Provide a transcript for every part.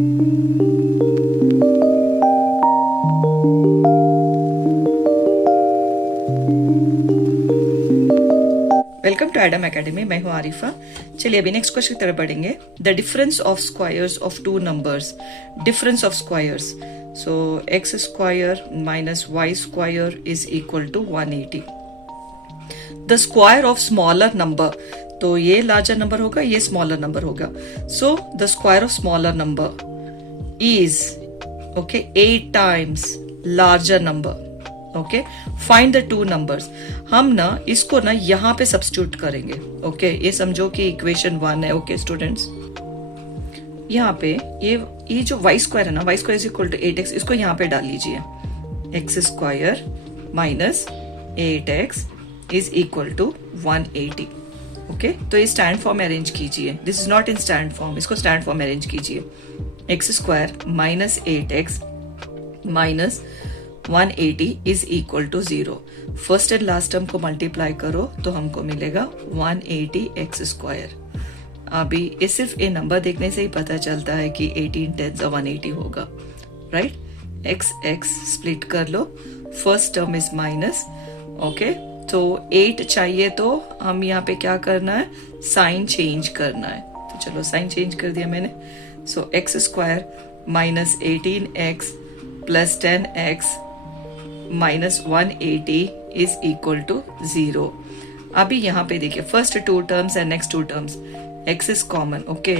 Welcome to Adam academy, मैं हूँ आरिफा। चलिए अभी नेक्स्ट क्वेश्चन की तरफ बढ़ेंगे। The difference of squares of two numbers, difference of squares, so x square minus Y square is equal to 180। The square of smaller number, तो ये larger number होगा, ये स्मॉलर नंबर होगा। So the square of smaller number is okay 8 times larger number. Okay, find the two numbers. हम ना इसको ना यहाँ पे सब्स्टिट्यूट करेंगे। ओके, ये समझो कि इक्वेशन 1 है। ओके स्टूडेंट्स, यहाँ पे ये जो वाई स्क्वायर है ना, Y square is equal to 8x, इसको यहाँ पे डाल लीजिए। X square minus 8x is equal to 180। Okay, तो ये स्टैंड फॉर्म अरेंज कीजिए। This is not in stand form, इसको स्टैंड फॉर्म अरेंज कीजिए। X square minus 8x minus 180 is equal to 0। First and last term को multiply करो तो हमको मिलेगा 180 एक्स स्क्वायर। अभी ये सिर्फ ये नंबर देखने से ही पता चलता है कि 18 टेंस 180 होगा, राइट। एक्स एक्स स्प्लिट कर लो, first term is minus. Okay, तो 8 चाहिए तो हम यहाँ पे क्या करना है, साइन चेंज करना है। तो चलो साइन चेंज कर दिया मैंने। So x square minus 18x plus 10x minus 180 is equal to 0। अभी यहाँ पे देखिए, first two terms and next two terms, x is common. Okay,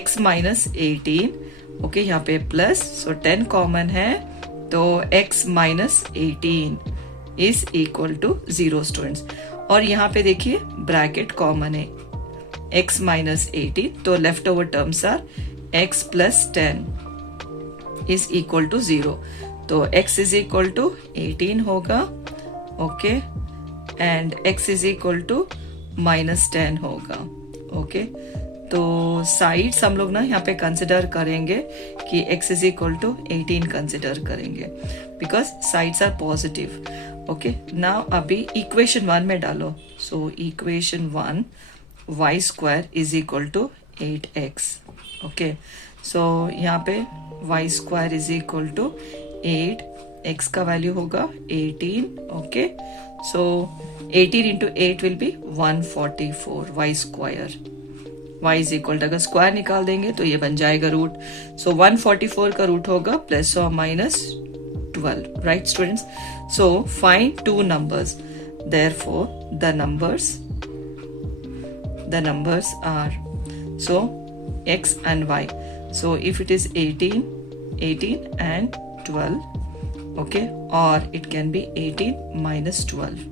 x minus 18, okay यहाँ पे प्लस, सो 10 कॉमन है, तो x minus 18 is equal to 0 students. और यहाँ पे देखिए ब्रैकेट कॉमन है, x माइनस 18, तो left over terms are x plus 10 is equal to 0। तो x इज इक्वल टू 18 होगा। Okay, and x is equal to minus 10 होगा। ओके, तो साइड्स हम लोग ना यहाँ पे कंसिडर करेंगे कि x is equal to 18 consider करेंगे, because sides are positive. Okay, now अभी इक्वेशन 1 में डालो। So equation 1, y square is equal to 8x। Okay, so यहाँ पे y square is equal to 8, x का वैल्यू होगा 18। Okay, so 18 into 8 will be 144 y square. y is equal to, अगर square निकाल देंगे तो ये बन जाएगा रूट। सो 144 का रूट होगा प्लस और minus 12, right students. So find two numbers, therefore the numbers are so x and y. So if it is 18 and 12, okay, or it can be 18 minus 12.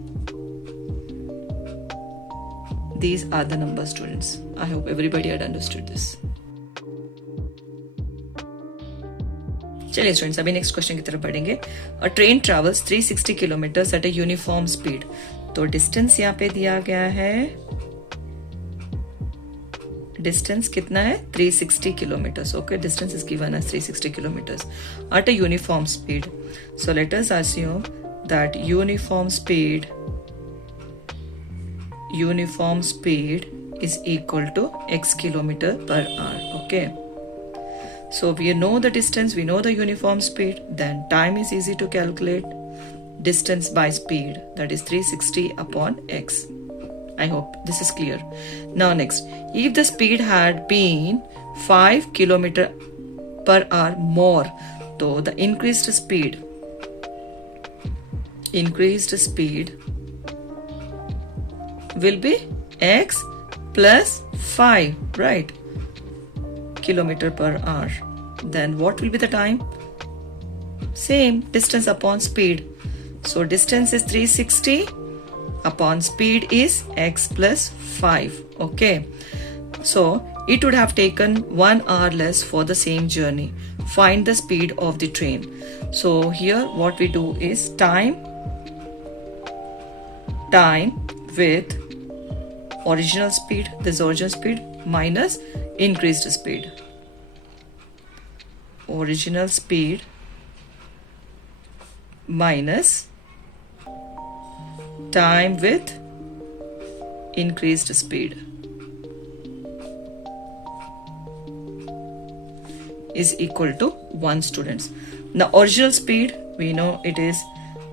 These are the numbers, students. I hope everybody had understood this. चलिए students, अभी next question की तरफ बढ़ेंगे। A train travels 360 kilometres at a uniform speed. तो distance यहाँ पे दिया गया है, डिस्टेंस कितना है, 360 kilometres. Okay, distance is given as 360 kilometres at a uniform speed. So let us assume that uniform speed is equal to x kilometer per hour. Okay, so we know the distance, we know the uniform speed, then time is easy to calculate. Distance by speed, that is 360 upon x. I hope this is clear. Now next, if the speed had been 5 kilometer per hour more, so the increased speed will be x plus 5, right, kilometer per hour. Then what will be the time? Same, distance upon speed. So distance is 360 upon speed is x plus 5. Okay, so it would have taken 1 hour less for the same journey. Find the speed of the train. So here what we do is time with original speed, this original speed minus increased speed. Original speed minus time with increased speed is equal to 1 students. Now original speed, we know it is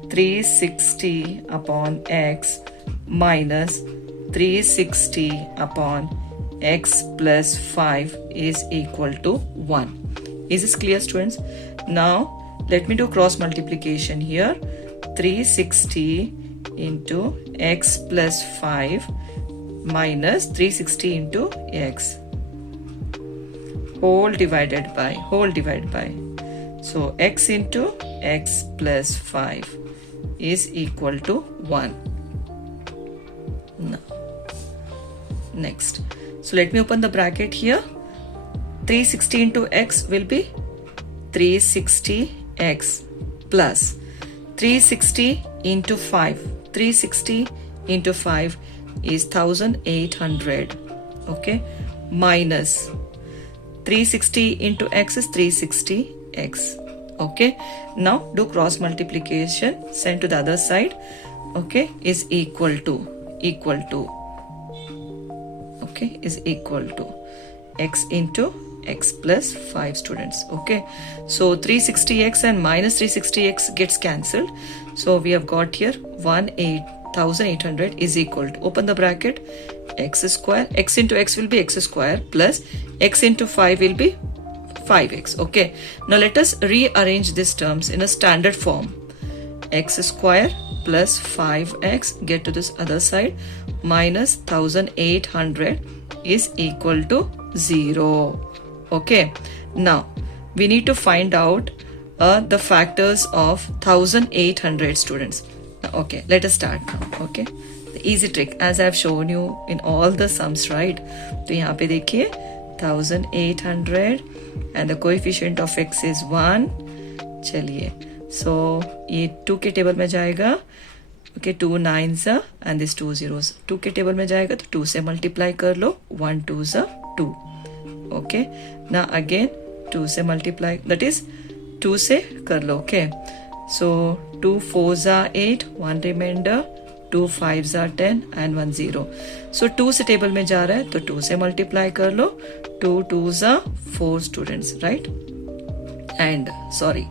360 upon x minus 360 upon x plus 5 is equal to 1. Is this clear, students? Now let me do cross multiplication here. 360 into x plus 5 minus 360 into x whole divided by. So x into x plus 5 is equal to 1. Now, next. So let me open the bracket here. 360 into x will be 360x plus 360 into 5. 360 into 5 is 1800. Okay. Minus 360 into x is 360x. Okay. Now do cross multiplication. Send to the other side. Okay. Is equal to. Okay. Is equal to x into x plus 5 students. Okay. So 360x and minus 360x gets cancelled. So we have got here 1800 is equal to, open the bracket, x square. X into x will be x square plus x into 5 will be 5x. Okay. Now let us rearrange these terms in a standard form. X square plus 5x, get to this other side, minus 1800 is equal to 0. Okay. Now we need to find out the factors of 1800 students. Okay, let us start now. Okay, the easy trick as I have shown you in all the sums, right? तो यहाँ पे देखिए 1800 and the coefficient of x is 1. चलिए, so ये 2 के table में जाएगा. Okay, 2 9s and this 2 zeros. 2 के टेबल में जाएगा तो 2 से मल्टीप्लाई कर लो. 1 2s 2. Okay, now again 2 से मल्टीप्लाई, that is 2 से कर लो. Okay, so 2 4s are 8, 1 remainder, 2 5s are 10 and 1 0. So 2 से टेबल में जा रहा है तो 2 से मल्टीप्लाई कर लो. 2 2s are 4 students, right? And sorry.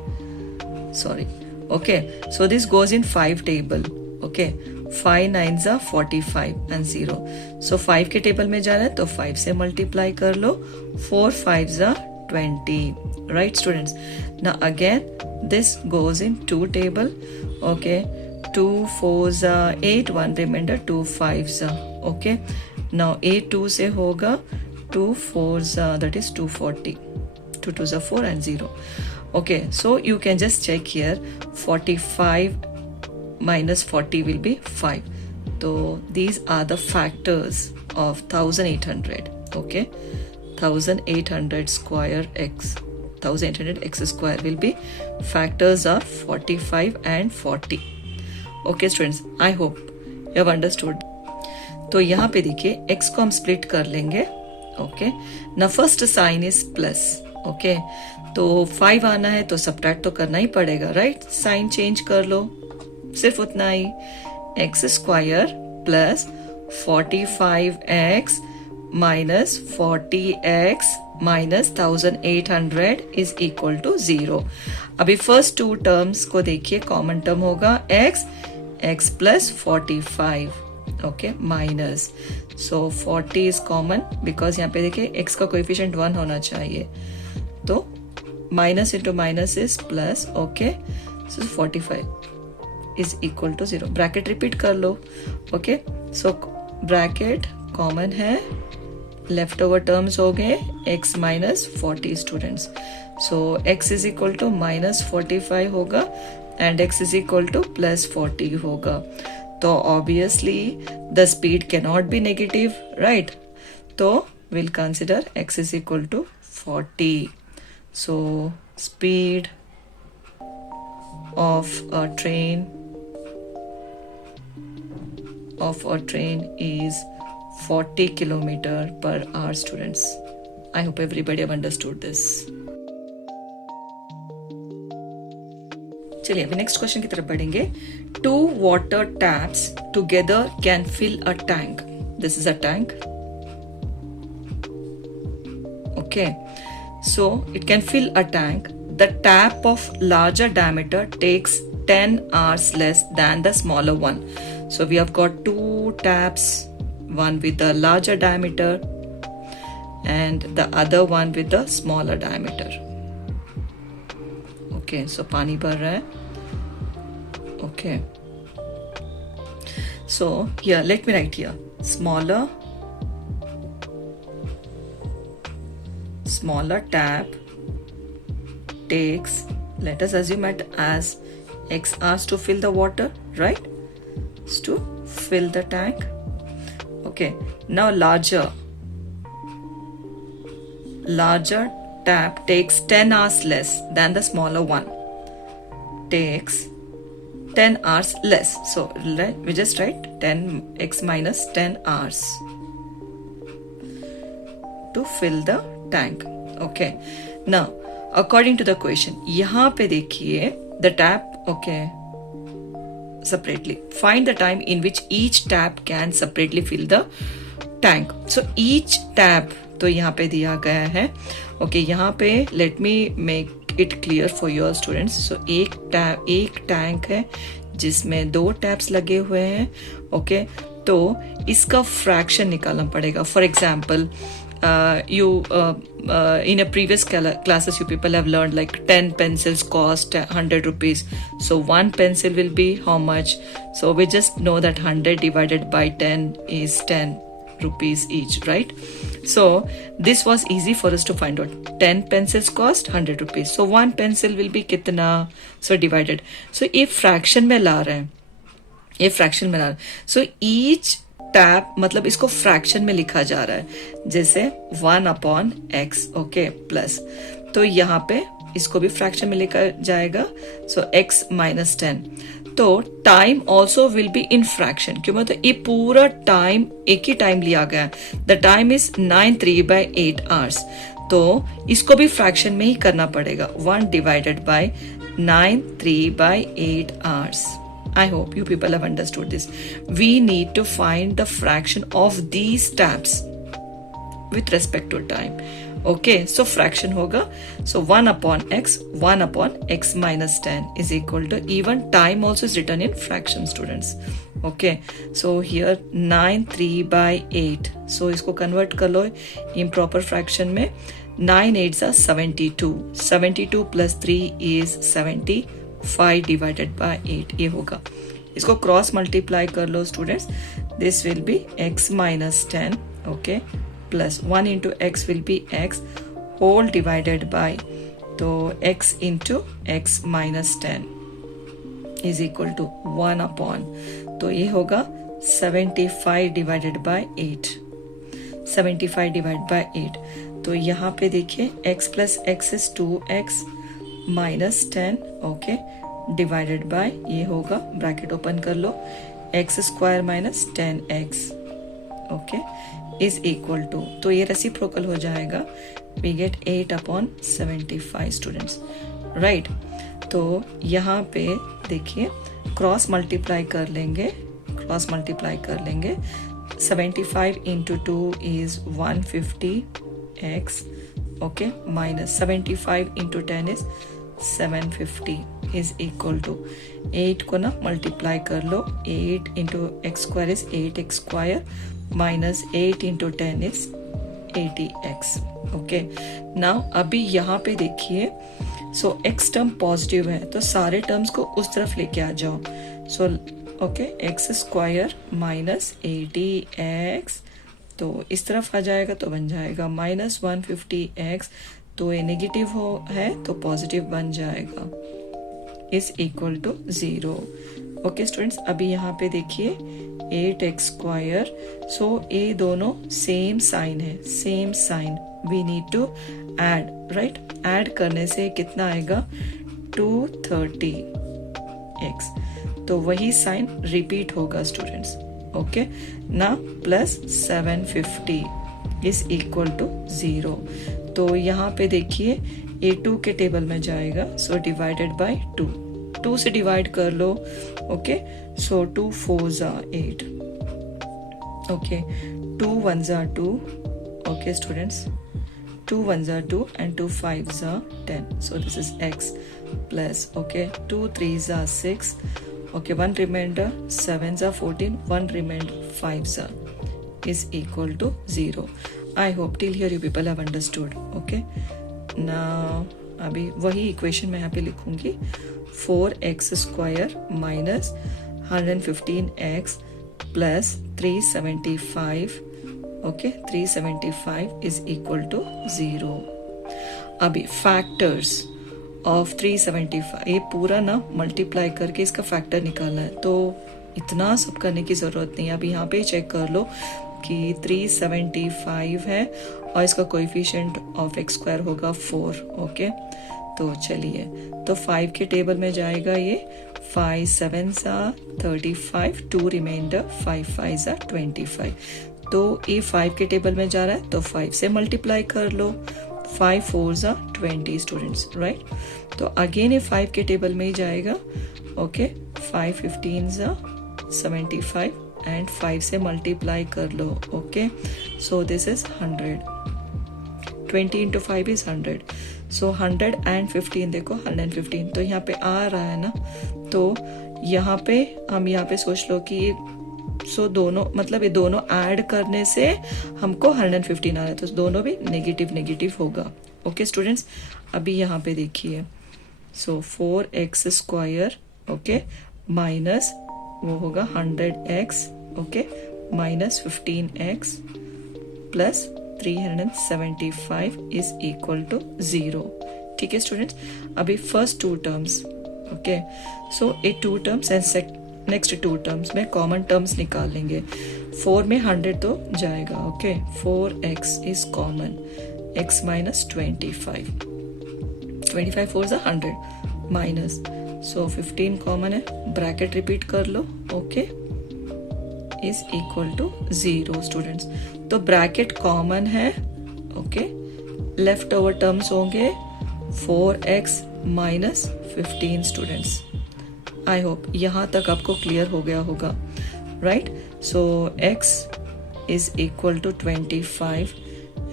Okay, so this goes in 5 table. Okay, 5 9s are 45 and 0. So 5 के टेबल में जा रहा है तो 5 से मल्टीप्लाई कर लो. 4 5s are 20, right students? Now again this goes in 2 table. Okay, 2 4s are 8, 1 remainder, 2 5s are. Okay, now 8 2 से होगा, 2 4s are, that is 240. 2 2s are 4 and 0. Okay, so you can just check here. 45 minus 40 will be 5. So these are the factors of 1800. Okay, 1800 square x, 1800 x square will be factors of 45 and 40. Okay students, I hope you have understood. तो यहाँ पे देखिए x को हम split कर लेंगे. Okay, now first sign is plus. Okay, तो 5 आना है तो subtract तो करना ही पड़ेगा, right? Sign change कर लो, सिर्फ उतना ही. x square plus 45x minus 40x minus 1800 is equal to 0. अभी first 2 terms को देखिए, common term होगा x plus 45. Okay, minus. So 40 is common because यहाँ पे देखिए x का coefficient 1 होना चाहिए. तो minus into minus is plus. Okay, so 45 is equal to 0. Bracket repeat कर लो. Okay, so bracket common है, leftover terms हो गए x minus 40 students. So x is equal to minus 45 होगा and x is equal to plus 40 होगा. तो obviously the speed cannot be negative, right? तो we'll consider x is equal to 40. So speed of a train is 40 km per hour students. I hope everybody have understood this. चलिए अभी next question की तरफ बढ़ेंगे. 2 water taps together can fill a tank. This is a tank. Okay, so it can fill a tank. The tap of larger diameter takes 10 hours less than the smaller one. So we have got two taps, one with the larger diameter and the other one with the smaller diameter. Okay, so पानी भर रहा है. Okay, so here let me write here smaller tap takes, let us assume it as x hours to fill the water, right? It's to fill the tank. Okay, now larger tap takes 10 hours less than the smaller one, takes 10 hours less. So we just write 10x minus 10 hours to fill the tank. Okay, now according to the question, यहाँ पे देखिए the tap, okay, separately. Find the time in which each tap can separately fill the tank. So each tap तो यहाँ पे दिया गया है. Okay, यहाँ पे let me make it clear for your students. So एक टैंक है जिसमें 2 टैप्स लगे हुए हैं. Okay, तो इसका फ्रैक्शन निकालना पड़ेगा. For example, in a previous classes you people have learned like 10 pencils cost 100 rupees. So one pencil will be how much? So we just know that 100 divided by 10 is 10 rupees each, right? So this was easy for us to find out. 10 pencils cost 100 rupees. So one pencil will be कितना? So divided. So ये fraction में ला रहे हैं. So each tap मतलब इसको fraction में लिखा जा रहा है, जैसे 1/x, ओके, प्लस. तो यहाँ पे इसको भी फ्रैक्शन में लिखा जाएगा. सो x minus 10. तो time also will be in fraction. क्यों? मतलब ये पूरा टाइम एक ही टाइम लिया गया. The time is 9/3/8 hours. तो इसको भी फ्रैक्शन में ही करना पड़ेगा. 1 divided by 9/3/8 hours. I hope you people have understood this. We need to find the fraction of these taps with respect to time. Okay, so fraction hoga. So 1/x minus 10 is equal to, even time also is written in fraction, students. Okay, so here 9/3/8. So isko convert kar lo improper fraction में. 9 8s are 72. 72 plus 3 is 75 divided by 8. ये होगा. इसको cross multiply कर लो students. This will be x minus 10, okay, plus 1 into x will be x whole divided by, तो x into x minus 10 is equal to 1/, तो ये होगा 75 divided by 8. 75 divided by 8. तो यहाँ पे देखिए x plus x is 2x minus 10, okay, divided by, ये होगा, ब्रैकेट ओपन कर लो, x square minus 10x, okay, is equal to, तो ये रेसिप्रोकल हो जाएगा. We get 8/75 students, right. तो यहाँ पे देखिए क्रॉस मल्टीप्लाई कर लेंगे. 75 into 2 is 150x, okay, minus 75 into 10 is 750 is equal to 8 को ना मल्टीप्लाई कर लो. 8 into x square is 8x square minus 8 into 10 is 80x. Okay, now अभी यहाँ पे देखिए, सो x टर्म पॉजिटिव है तो सारे टर्म्स को उस तरफ लेके आ जाओ. So okay, x square minus 80x, तो इस तरफ आ जाएगा तो बन जाएगा माइनस 150x. तो ये नेगेटिव है तो पॉजिटिव बन जाएगा, is equal to 0. Okay students, अभी यहाँ पे देखिए 8x स्क्वायर. सो ये दोनों सेम साइन है, same sign. We need to add, right. Add करने से कितना आएगा? 230x. तो वही साइन रिपीट होगा स्टूडेंट्स. ओके, ना प्लस 750 इज इक्वल टू 0. तो यहाँ पे देखिए A2 के टेबल में जाएगा. So divided by 2. 2 से डिवाइड कर लो. Okay, so 2 4s are 8. Okay, 2 1s are 2. Okay students, 2 1s are 2 and 2 5s are 10. So this is x plus, okay, 2 3s are 6, okay, 1 remainder, 7s are 14, 1 remainder, 5s are is equal to 0. I hope till here you people have understood. Okay, now अभी वही equation मैं यहाँ पे लिखूंगी 4x square minus 115x plus 375, okay, 375 is equal to 0. अभी factors of 375, ये पूरा ना मल्टीप्लाई करके इसका फैक्टर निकालना है, तो इतना सब करने की ज़रूरत नहीं है. अभी यहाँ पे चेक कर लो कि 375 है और इसका कोएफिशिएंट ऑफ एक्स स्क्वायर होगा 4. ओके, तो चलिए, तो 5 के टेबल में जाएगा ये 5 7s are 35, 2 reminder, 5 5s are 25. तो ये 5 के टेबल में जा रहा है तो 5 से मल्टीप्लाई कर लो. 5 4s are 20 स्टूडेंट्स, राइट. तो अगेन ये 5 के टेबल में ही जाएगा. ओके, 5 15s are 75 एंड 5 से मल्टीप्लाई कर लो. Okay, so this is 100. 20 into 5 is 100. So 115, देखो 115 तो यहाँ पे आ रहा है ना, तो यहाँ पे हम यहाँ पे सोच लो कि सो दोनों मतलब ये दोनों ऐड करने से हमको 115 आ रहा है, तो दोनों भी नेगेटिव नेगेटिव होगा. ओके स्टूडेंट्स, अभी यहाँ पे देखिए, सो 4x स्क्वायर, ओके, माइनस वो होगा 100x, okay, minus 15x plus 375 is equal to 0. ठीक है स्टूडेंट्स, अभी फर्स्ट 2 टर्म्स, ओके, सो ये 2 टर्म्स एंड नेक्स्ट 2 टर्म्स में कॉमन टर्म्स निकाल लेंगे. 4 में 100 तो जाएगा. Okay, 4x is common, x minus 25, 25 4 is 100 minus, so 15 common है, ब्रैकेट रिपीट कर लो. Okay, is equal to 0 students. तो ब्रैकेट कॉमन है. ओके, लेफ्ट ओवर टर्म्स होंगे 4x minus 15 students. I hope यहाँ तक आपको क्लियर हो गया होगा, right. So x is equal to 25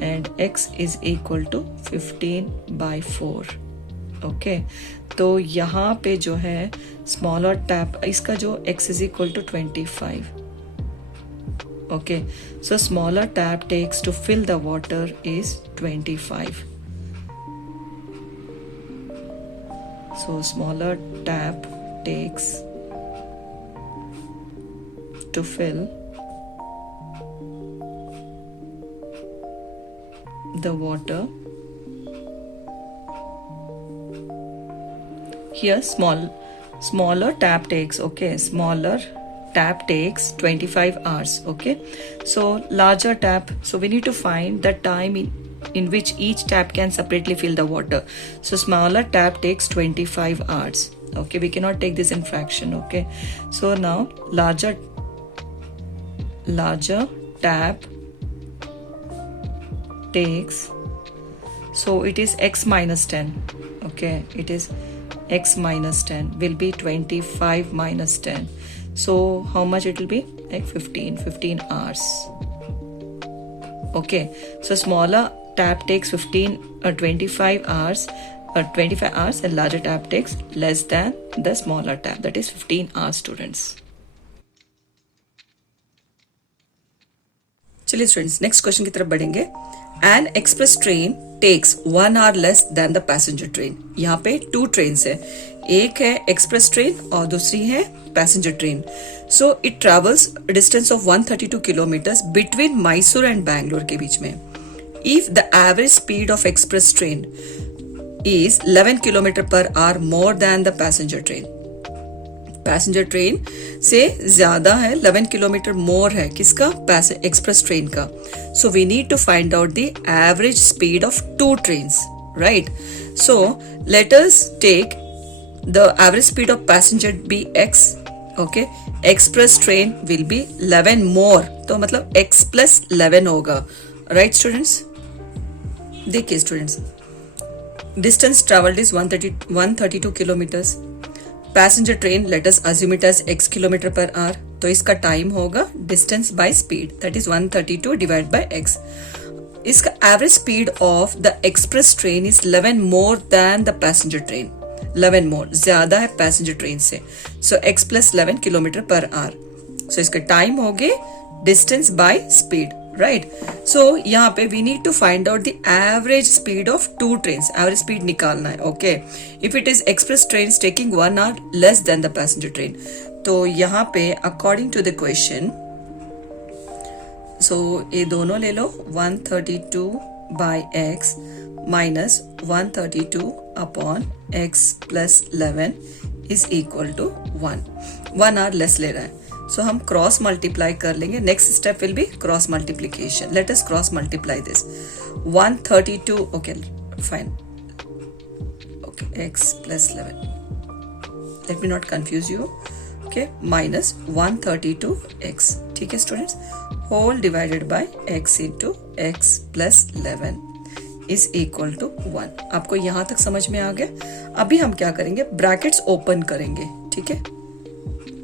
and x is equal to 15/4. Okay, तो यहाँ पे जो है स्मॉलर टैप, इसका जो x is equal to 25. Okay, so smaller tap takes to fill the water is 25. So smaller tap takes to fill the water. Here smaller tap takes, okay, smaller tap takes 25 hours. Okay, so larger tap, so we need to find the time in which each tap can separately fill the water. So smaller tap takes 25 hours. Okay, we cannot take this in fraction. Okay, so now larger tap takes, so it is x minus 10. Okay, it is x minus 10 will be 25 minus 10. So how much it will be? Like 15 hours. Okay, so smaller tap takes 25 hours and larger tap takes less than the smaller tap, that is 15 hours students. चलिए students, next question की तरफ बढ़ेंगे. An express train takes 1 hour less than the passenger train. यहाँ पे 2 trains है, एक है express train और दूसरी है passenger train. So it travels distance of 132 kilometres between Mysore and Bangalore के बीच में. If the average speed of express train is 11 kilometre per our more than the passenger train. Passenger train से ज्यादा है, 11 किलोमीटर मोर है किसका? एक्सप्रेस ट्रेन का. So we need to find out the average speed of 2 trains, right. So let us take the average speed of passenger be x. Okay, express train will be 11 more, तो मतलब x plus 11 होगा, right students. देखिए students, distance traveled is 132 kilometers. Passenger train, let us assume it as x kilometer per hour, तो इसका time होगा distance by speed, that is 132 divided by x. इसका average speed of the express train is 11 more than the passenger train, 11 more ज्यादा है passenger train से, so x plus 11 kilometre per hour. So इसका time हो गए distance by speed, right. So यहाँ पे we need to find out the average speed of two train, average speed निकालना है, okay. If it is express train taking 1 hour less than the passenger train, तो यहाँ पे according to the question, so ये दोनों ले लो, 132 by X minus 132 upon X plus 11 is equal to 1 hour less ले रहा है, सो हम क्रॉस मल्टीप्लाई कर लेंगे। Next step will be cross multiplication. Let us cross multiply this 132, okay fine, okay X plus 11, let me not confuse you, okay, minus 132 X, ठीक है students, whole divided by x into X plus 11 is equal to 1। आपको यहां तक समझ में आ गया। अभी हम क्या करेंगे, ब्रैकेट्स ओपन करेंगे, ठीक है।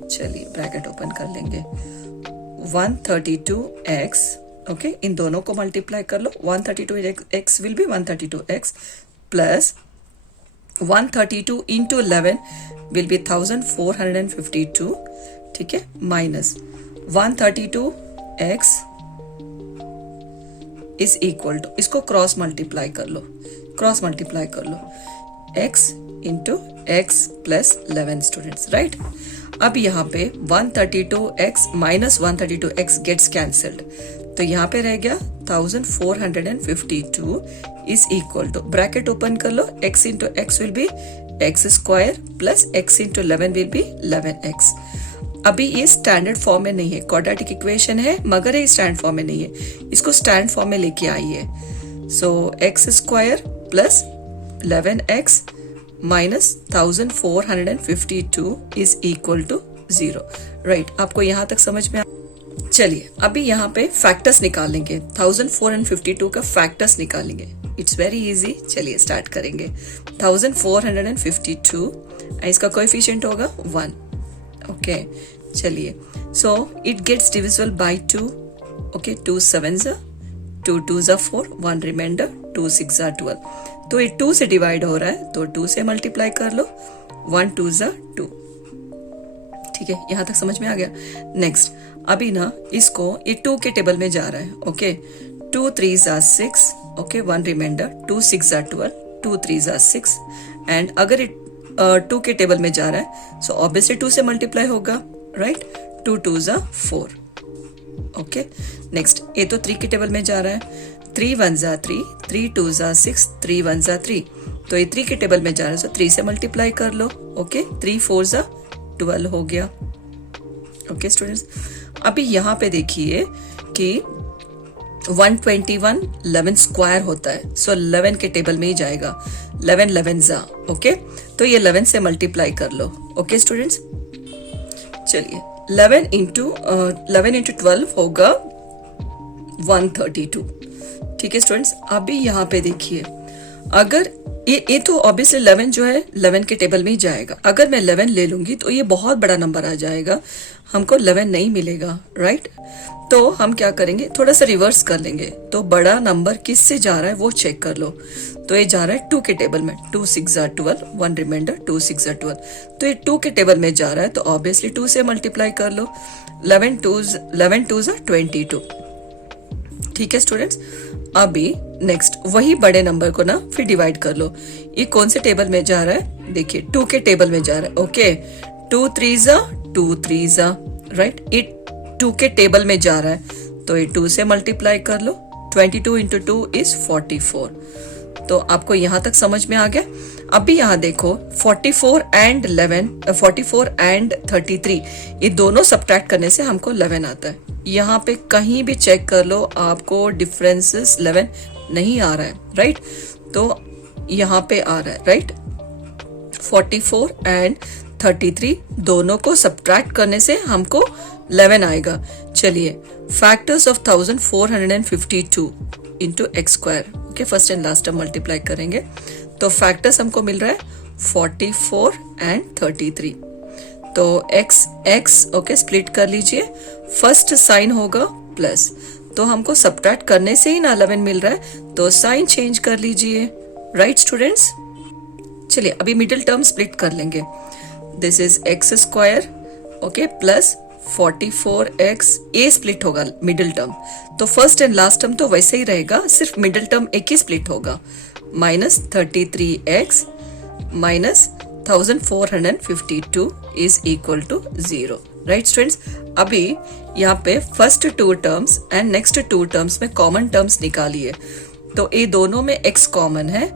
चलिए ब्रैकेट ओपन कर लेंगे, 132x, ओके, इन दोनों को मल्टीप्लाई कर लो, 132x will be 132x plus 132 into 11 will be 1452, ठीक है, minus 132x is equal to, इसको क्रॉस मल्टीप्लाई कर लो, क्रॉस मल्टीप्लाई कर लो, x into X plus 11 students, right. अब यहाँ पे 132x minus 132x gets cancelled, तो यहाँ पे रह गया 1452 is equal to, bracket open कर लो, x into X will be X square plus x into 11 will be 11x। अभी ये स्टैंडर्ड फॉर्म में नहीं है, क्वाड्रेटिक इक्वेशन है मगर ये स्टैंड फॉर्म में नहीं है, इसको स्टैंड फॉर्म में लेके आइए। So x square plus 11x minus 1452 is equal to 0, right. आपको यहां तक समझ में चलिए अभी यहाँ पे फैक्टर्स निकालेंगे, 1452 का फैक्टर्स निकालेंगे, इट्स वेरी इजी। चलिए स्टार्ट करेंगे, 1452 इसका कोएफिशिएंट होगा 1, ओके। चलिए so it gets divisible by 2, okay, 2 7s 2 2s 4, 1 reminder, 2 6 12, तो ये 2 से डिवाइड हो रहा है तो 2 से मल्टीप्लाई कर लो, 1 2s 2, ठीक है, यहां तक समझ में आ गया। नेक्स्ट अभी ना इसको ये 2 के टेबल में जा रहा है, okay, 2 3s 6, okay, 1 reminder, 2 6 12, 2 3s 6, and अगर 2 के टेबल में जा रहा है सो ऑब्वियसली 2 से मल्टीप्लाई होगा, राइट, 2 2s 4, ओके। नेक्स्ट ये तो 3 के टेबल में जा रहा है, 3 1s 3, 3 2s 6, 3 1s 3, तो ये 3 के टेबल में जा रहा है सो 3 से मल्टीप्लाई कर लो, ओके, 3 4s 12 हो गया, ओके स्टूडेंट्स। अभी यहाँ पे देखिए कि 121 11 स्क्वायर होता है, सो 11 के टेबल में ही जाएगा, 11 11s, ओके, तो ये 11 से मल्टीप्लाई कर लो, ओके स्टूडेंट्स। चलिए 11 इंटू 12 होगा 132, ठीक है स्टूडेंट्स। अभी यहाँ पे देखिए अगर ये तो ऑब्वियसली 11 जो है 11 के टेबल में ही जाएगा, अगर मैं 11 ले लूंगी तो ये बहुत बड़ा नंबर आ जाएगा, हमको 11 नहीं मिलेगा, राइट। तो हम क्या करेंगे, थोड़ा सा रिवर्स कर लेंगे, तो बड़ा नंबर किस से जा रहा है वो चेक कर लो, तो ये जा रहा है 2 के टेबल में, 2 6 12, 1 रिमाइंडर, 2 6 12, तो ये 2 के टेबल में जा रहा है तो ऑब्वियसली 2 से मल्टीप्लाई कर लो, 11 2s 22, ठीक है स्टूडेंट्स। अभी नेक्स्ट वही बड़े नंबर को ना फिर डिवाइड कर लो, ये कौन से टेबल में जा रहा है, देखिए 2 के टेबल में जा रहा है, ओके, 2 3s 2 3s, राइट, ये 2 के टेबल में जा रहा है तो ये 2 से मल्टीप्लाई कर लो, 22 इंटू 2 इज 44, तो आपको यहां तक समझ में आ गया। अभी यहाँ देखो 44 एंड 33 ये दोनों सब्ट्रैक्ट करने से हमको 11 आता है, यहाँ पे कहीं भी चेक कर लो आपको डिफरेंसेस 11 नहीं आ रहा है, राइट, तो यहाँ पे आ रहा है, राइट, 44 एंड 33 दोनों को सब्ट्रैक्ट करने से हमको 11 आएगा। चलिए factors of 1452 into x square, okay, first and last term multiply करेंगे तो फैक्टर्स हमको मिल रहा है 44 एंड 33, तो x ओके स्प्लिट कर लीजिए, फर्स्ट साइन होगा प्लस, तो हमको सब्ट्रैक्ट करने से ही ना 11 मिल रहा है, तो साइन चेंज कर लीजिए। राइट स्टूडेंट्स, चलिए अभी मिडिल टर्म स्प्लिट कर लेंगे। This is X square okay plus 44x, a split होगा मिडिल टर्म, तो फर्स्ट एंड लास्ट टर्म तो वैसे ही रहेगा, सिर्फ मिडिल टर्म एक ही स्प्लिट होगा, minus 33x minus 1452 is equal to 0। Right students, अभी यहाँ पे first two terms and next two terms में कॉमन टर्म्स निकालिए, तो ये दोनों में x कॉमन है,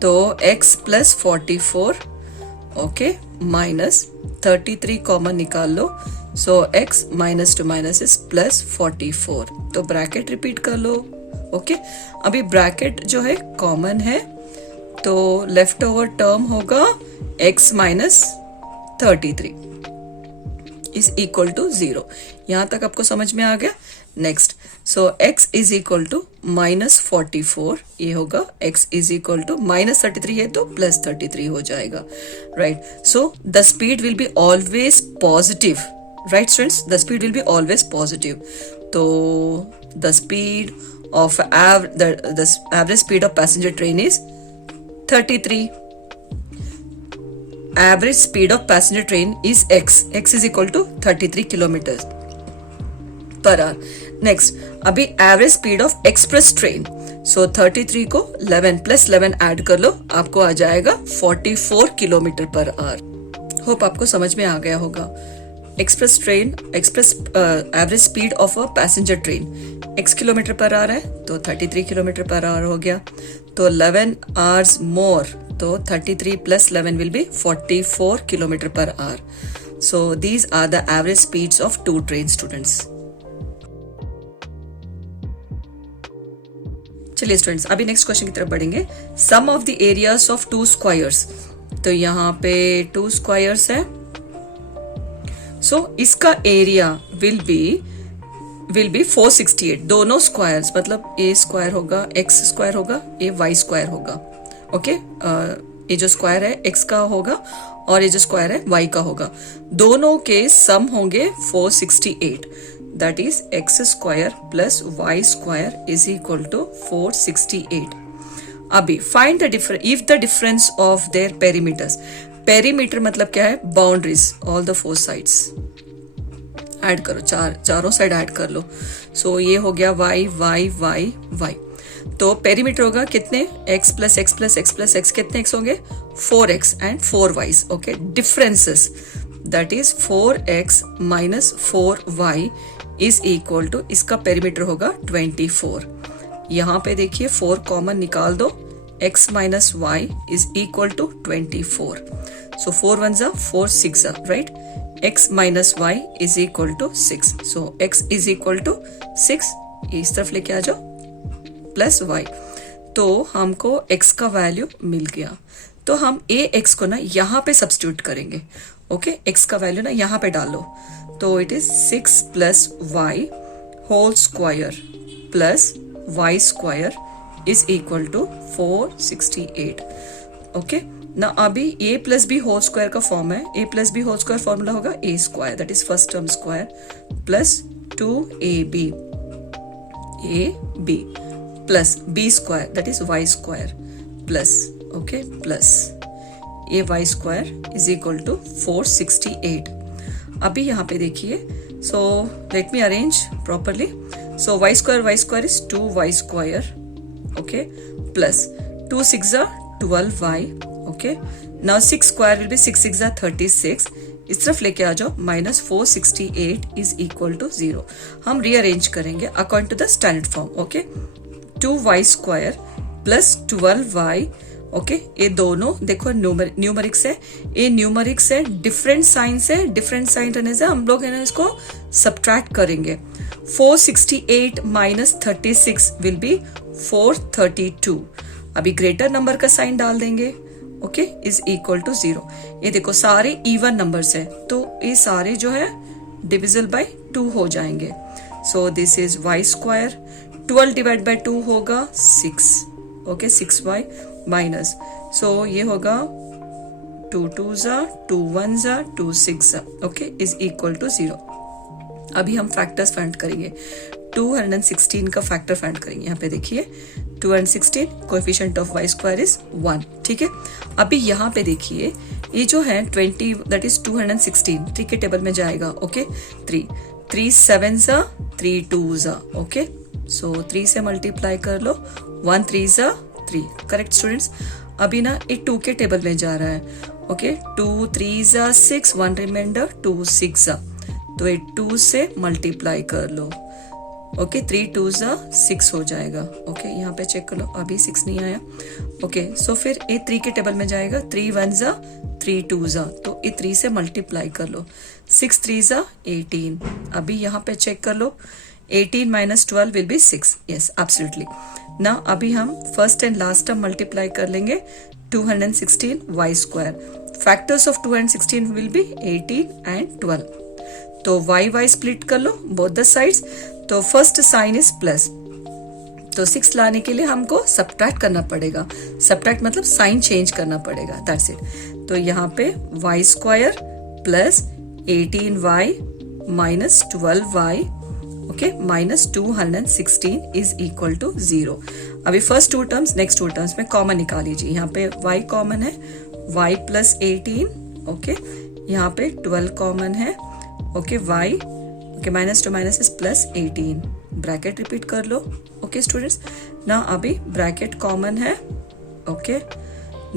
तो x plus 44 okay minus 33 common निकाल लो, सो x minus two minus is plus 44, तो ब्रैकेट रिपीट कर लो। ओके अभी ब्रैकेट जो है कॉमन है, तो लेफ्ट ओवर टर्म होगा x minus 33 is equal to 0। यहां तक आपको समझ में आ गया। Next, so x is equal to minus 44, ये होगा x is equal to minus 33 है तो प्लस 33 हो जाएगा। Right, so the speed will be always positive. Right students, the speed will be always positive, तो the speed of the average speed of passenger train is 33. Average speed of passenger train is x. X is equal to 33 kilometers per hour. Next, अभी average speed of express train. So 33 को 11 plus 11 add कर लो, आपको आ जाएगा 44 kilometre per our. Hope आपको समझ में आ गया होगा। Express train, express average speed of a passenger train x kilometre per our है, तो 33 किलोमीटर पर आवर हो गया, तो 11 आवर्स मोर, तो 33 plus 11 will be 44 kilometer per hour. So these are the average speeds of two train students. चलिए students, अभी next question की तरफ बढ़ेंगे। Sum of the areas of two squares, तो यहाँ पे टू स्क्वायर्स है, सो इसका एरिया विल बी 468। दोनों स्क्वायर्स मतलब ए स्क्वायर होगा, एक्स स्क्वायर होगा, ए वाई स्क्वायर होगा। ओके ये जो स्क्वायर है x का होगा और ये जो स्क्वायर है y का होगा, दोनों के सम होंगे 468, that is x square plus y square is equal to 468। अभी find the difference if the difference of their perimeters. Perimeter मतलब क्या है? Boundaries, all the four sides add करो, चारों साइड ऐड कर लो। सो ये हो गया y y y y, तो पेरीमीटर होगा कितने? x plus X plus X plus X, कितने x होंगे? 4x and 4y। Okay, differences that is 4x minus 4y is equal to, इसका पेरीमीटर होगा 24। यहाँ पे देखिए 4 कॉमन निकाल दो, x minus y is equal to 24। So 4 1 जा 4 6 जा, right? x minus y is equal to 6, so x is equal to 6, इस तरफ लेके आ जाओ, प्लस y, तो हमको x का वैल्यू मिल गया। तो हम ax को ना यहाँ पे सब्स्टिट्यूट करेंगे। ओके, x का वैल्यू ना यहाँ पे डालो, तो it is 6 plus y whole square plus y square is equal to 468। Okay ना, अभी a plus B whole square का फॉर्म है, a plus B whole square formula होगा a square, that is first term square plus 2ab ab प्लस B square that is Y square plus, okay, plus A Y square is equal to 468। अभी यहाँ पे देखिए, so let me arrange properly. So Y square is 2y square, okay, plus 2 6 12y, okay. Now 6 square will be 6 6 36, इस तरफ लेके आ जाओ, minus 468 is equal to 0। हम rearrange करेंगे according to the standard form. Okay, 2y square plus 12y, okay, ये दोनों देखो numerics है, ये न्यूमरिक्स है, डिफरेंट साइन से, डिफरेंट साइन रहने से हम लोग है ना इसको सब्ट्रैक्ट करेंगे। 468 माइनस 36 विल बी 432। अभी ग्रेटर नंबर का साइन डाल देंगे, ओके, इज इक्वल टू 0। ये देखो सारे इवन नंबर्स है, तो ये सारे जो है डिविजिबल बाय 2 हो जाएंगे। सो this is y square, 12 divide by 2 होगा 6, ओके, 6y माइनस, सो ये होगा 2 2 2 1 2 6, ओके, इज इक्वल टू 0। अभी हम फैक्टर्स फाइंड करेंगे, 216 का फैक्टर फाइंड करेंगे। यहाँ पे देखिए 216, coefficient of Y square is 1, ठीक है। अभी यहाँ पे देखिए ये जो है 20 दैट इज 216 3 के टेबल में जाएगा, ओके। 3 7 3 2 ओके, सो 3 से मल्टीप्लाई कर लो, 1 3 3, करेक्ट स्टूडेंट्स। अभी ना ये 2 के टेबल में जा रहा है, ओके। 2 3 6, 1 रिमाइंडर 2 6, तो ये 2 से मल्टीप्लाई कर लो, ओके। 3 2 6 हो जाएगा, ओके। यहाँ पे चेक कर लो, अभी 6 नहीं आया, ओके। सो फिर ये 3 के टेबल में जाएगा, 3 1 3 2, तो ये 3 से मल्टीप्लाई कर लो, 6 3 18। अभी यहाँ पे चेक कर लो, 18 minus 12 will be 6, yes absolutely। ना अभी हम first and last term multiply कर लेंगे, 216 y square, factors of 216 will be 18 and 12, तो y स्प्लिट कर लो बोथ द साइड्स, तो फर्स्ट साइन इज प्लस, तो 6 लाने के लिए हमको सब्ट्रैक्ट करना पड़ेगा, सब्ट्रैक्ट मतलब साइन चेंज करना पड़ेगा, दैट्स इट। तो यहाँ पे y square plus 18y minus 12y, okay, minus 216 is equal to 0। अभी फर्स्ट 2 टर्म्स नेक्स्ट 2 टर्म्स में कॉमन निकाल लीजिए। यहाँ पे y कॉमन है, y प्लस 18, ओके। यहाँ पे 12 कॉमन है, okay, y, okay, minus two minus is plus 18, bracket repeat कर लो, ओके स्टूडेंट्स। ना अभी ब्रैकेट कॉमन है, okay.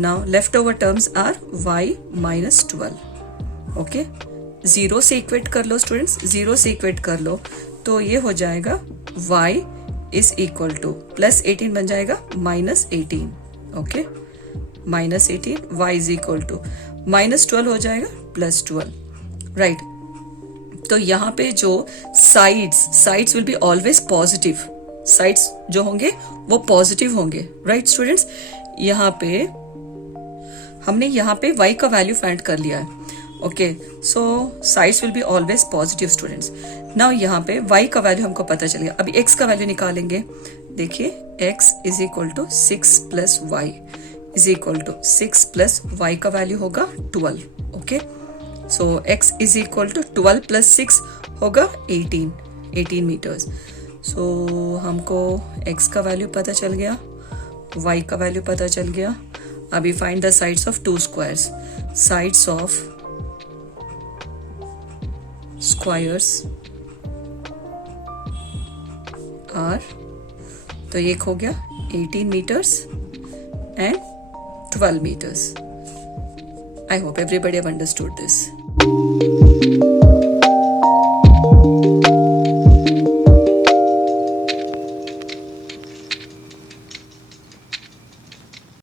Now left over terms are y minus 12, okay. 0 से इक्वेट कर लो स्टूडेंट्स, 0 से इक्वेट कर लो, तो ये हो जाएगा y is equal to plus 18 बन जाएगा minus 18, okay, minus 18, y is equal to minus 12 हो जाएगा प्लस 12, राइट। तो यहाँ पे जो sides will be always positive, sides जो होंगे वो पॉजिटिव होंगे, राइट स्टूडेंट्स। यहाँ पे हमने यहाँ पे y का वैल्यू फाइंड कर लिया है, okay, so sides will be always positive students. Now यहाँ पे y का वैल्यू हमको पता चल गया, अभी x का वैल्यू निकालेंगे। देखिए x is equal to 6 plus Y is equal to 6 plus Y का वैल्यू होगा 12, okay. So x is equal to 12 plus 6 होगा 18 मीटर्स। सो हमको x का वैल्यू पता चल गया, y का वैल्यू पता चल गया। अभी find the sides of 2 squares, sides of squares are, तो एक हो गया 18 meters and 12 meters. I hope everybody have understood this.